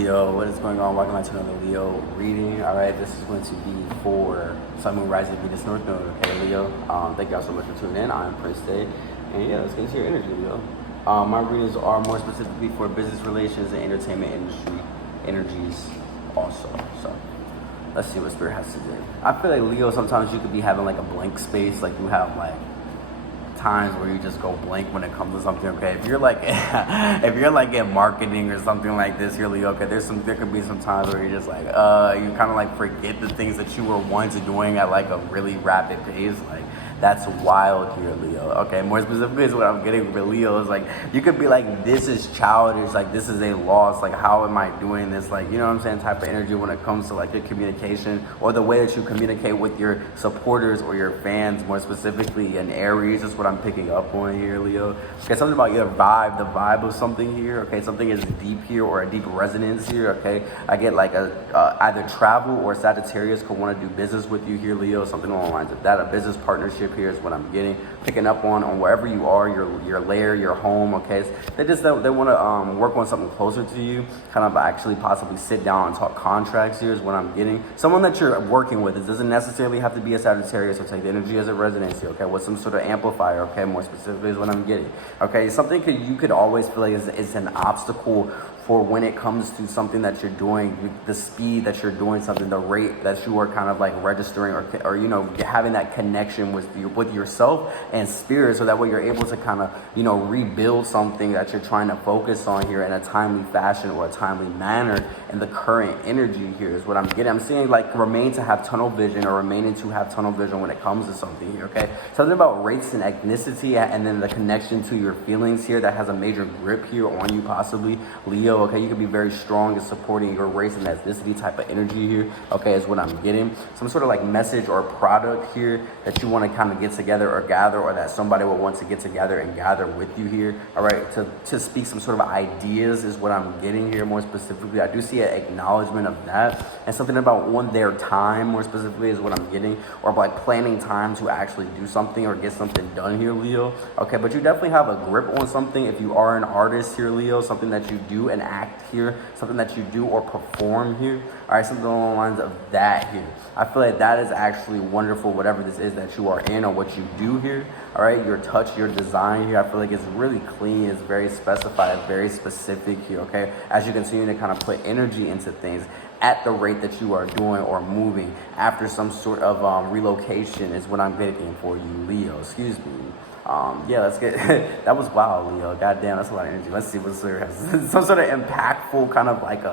Leo, what is going on? Welcome back to another Leo reading. All right, this is going to be for Sun, Moon, Rising, Venus, North Node. Okay, Leo. Thank y'all so much for tuning in. I'm Prince Day, and yeah, let's get into your energy, Leo. My readings are more specifically for business relations and entertainment industry energies, also. So let's see what Spirit has to say. I feel like Leo, sometimes you could be having like a blank space, like you have like times where you just go blank when it comes to something. Okay, if you're like if you're like in marketing or something like this, you're Leo. Okay, there could be some times where you're just like you kind of like forget the things that you were once doing at like a really rapid pace. Like that's wild here, Leo. Okay, more specifically is what I'm getting with Leo is like you could be like, this is childish, like this is a loss, like how am I doing this, like, you know what I'm saying, type of energy when it comes to like your communication or the way that you communicate with your supporters or your fans, more specifically in Aries is what I'm picking up on here, Leo. Okay, something about your vibe, the vibe of something here. Okay, something is deep here or a deep resonance here. Okay, I get like either travel or Sagittarius could want to do business with you here, Leo. Something along the lines of that. A business partnership here is what I'm getting, picking up on wherever you are, your lair, your home. Okay, they want to work on something closer to you, kind of actually possibly sit down and talk contracts here is what I'm getting. Someone that you're working with, it doesn't necessarily have to be a Sagittarius, so take the energy as it resonates here. Okay, with some sort of amplifier. Okay, more specifically is what I'm getting. Okay, something you could always feel like is an obstacle for when it comes to something that you're doing, the speed that you're doing something, the rate that you are kind of like registering or you know, having that connection with yourself and spirit, so that way you're able to kind of, you know, rebuild something that you're trying to focus on here in a timely fashion or a timely manner. And the current energy here is what I'm getting. I'm seeing like remaining to have tunnel vision when it comes to something here. Okay, something about race and ethnicity and then the connection to your feelings here that has a major grip here on you, possibly, Leo. Okay, you could be very strong in supporting your race and ethnicity type of energy here. Okay, is what I'm getting. Some sort of like message or product here that you want to kind of get together or gather, or that somebody will want to get together and gather with you here. All right, to speak some sort of ideas is what I'm getting here. More specifically, I do see an acknowledgement of that, and something about on their time, more specifically, is what I'm getting, or like planning time to actually do something or get something done here, Leo. Okay, but you definitely have a grip on something if you are an artist here, Leo. Something that you do and act here, something that you do or perform here. All right, something along the lines of that here. I feel like that is actually wonderful, whatever this is that you are in or what you do here. All right, your touch, your design here, I feel like it's really clean, it's very specified, very specific here. Okay, as you continue to kind of put energy into things at the rate that you are doing or moving after some sort of relocation is what I'm getting for you, Leo. Excuse me. Yeah, let's get that was wild, Leo. Goddamn, that's a lot of energy. Let's see what Spirit has. Some sort of impactful kind of like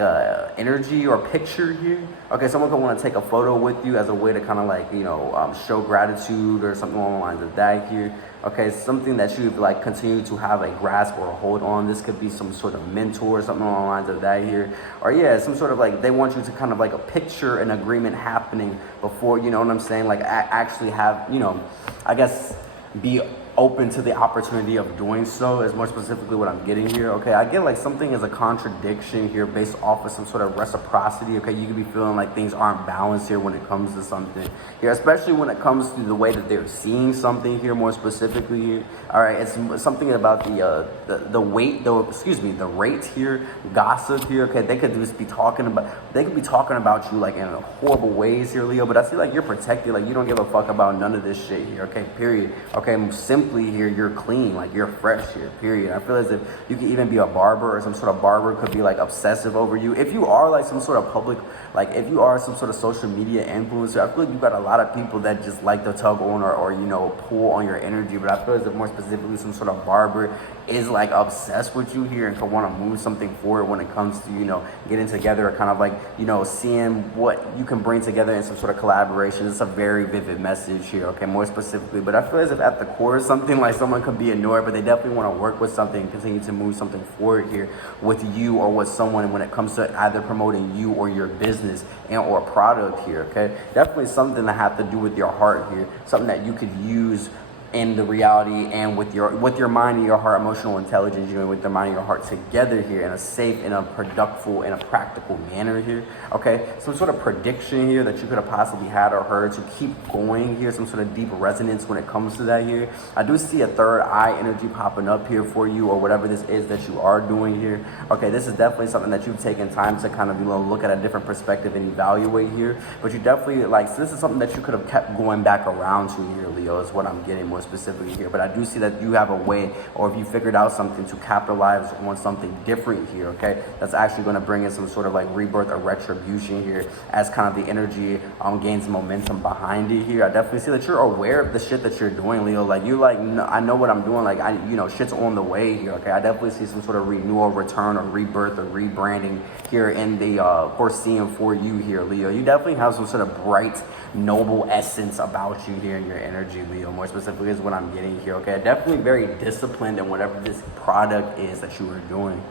a energy or picture here. Okay, someone could want to take a photo with you as a way to kind of like, you know, show gratitude or something along the lines of that here. Okay, something that you like continue to have a grasp or a hold on. This could be some sort of mentor or something along the lines of that here. Or yeah, some sort of like they want you to kind of like a picture an agreement happening before, you know what I'm saying, like actually have, you know, I guess be open to the opportunity of doing so is more specifically what I'm getting here. Okay, I get like something is a contradiction here based off of some sort of reciprocity. Okay, you could be feeling like things aren't balanced here when it comes to something here, especially when it comes to the way that they're seeing something here, more specifically here. All right, it's something about the weight, the rate here, gossip here. Okay, they could just be talking about you like in horrible ways here, Leo, but I feel like you're protected, like you don't give a fuck about none of this shit here. Okay, period. Okay, simply here, you're clean, like you're fresh here, period. I feel as if you could even be a barber, or some sort of barber could be like obsessive over you. If you are like some sort of public, like if you are some sort of social media influencer, I feel like you've got a lot of people that just like to tug on or you know, pull on your energy. But I feel as if more specifically some sort of barber is like obsessed with you here and could want to move something forward when it comes to, you know, getting together or kind of like, you know, seeing what you can bring together in some sort of collaboration. It's a very vivid message here, okay, more specifically. But I feel as if at the core something like someone could be annoyed, but they definitely want to work with something and continue to move something forward here with you or with someone when it comes to either promoting you or your business and or product here. Okay, definitely something that have to do with your heart here, something that you could use in the reality and with your mind and your heart, emotional intelligence, you know, with the mind and your heart together here in a safe, in a productive, in a practical manner here. Okay, some sort of prediction here that you could have possibly had or heard to keep going here, some sort of deep resonance when it comes to that here. I do see a third eye energy popping up here for you, or whatever this is that you are doing here. Okay, this is definitely something that you've taken time to kind of, you know, look at a different perspective and evaluate here. But you definitely, like, so this is something that you could have kept going back around to here, Leo, is what I'm getting more specifically here. But I do see that you have a way, or if you figured out something to capitalize on something different here, okay, that's actually going to bring in some sort of like rebirth or retribution here as kind of the energy gains momentum behind it here. I definitely see that you're aware of the shit that you're doing, Leo. Like, you're like, no, I know what I'm doing. Like, you know, shit's on the way here, okay. I definitely see some sort of renewal, return, or rebirth or rebranding here in the foreseeing for you here, Leo. You definitely have some sort of bright, noble essence about you here in your energy, Leo. More specifically is what I'm getting here, okay. Definitely very disciplined in whatever this product is that you are doing.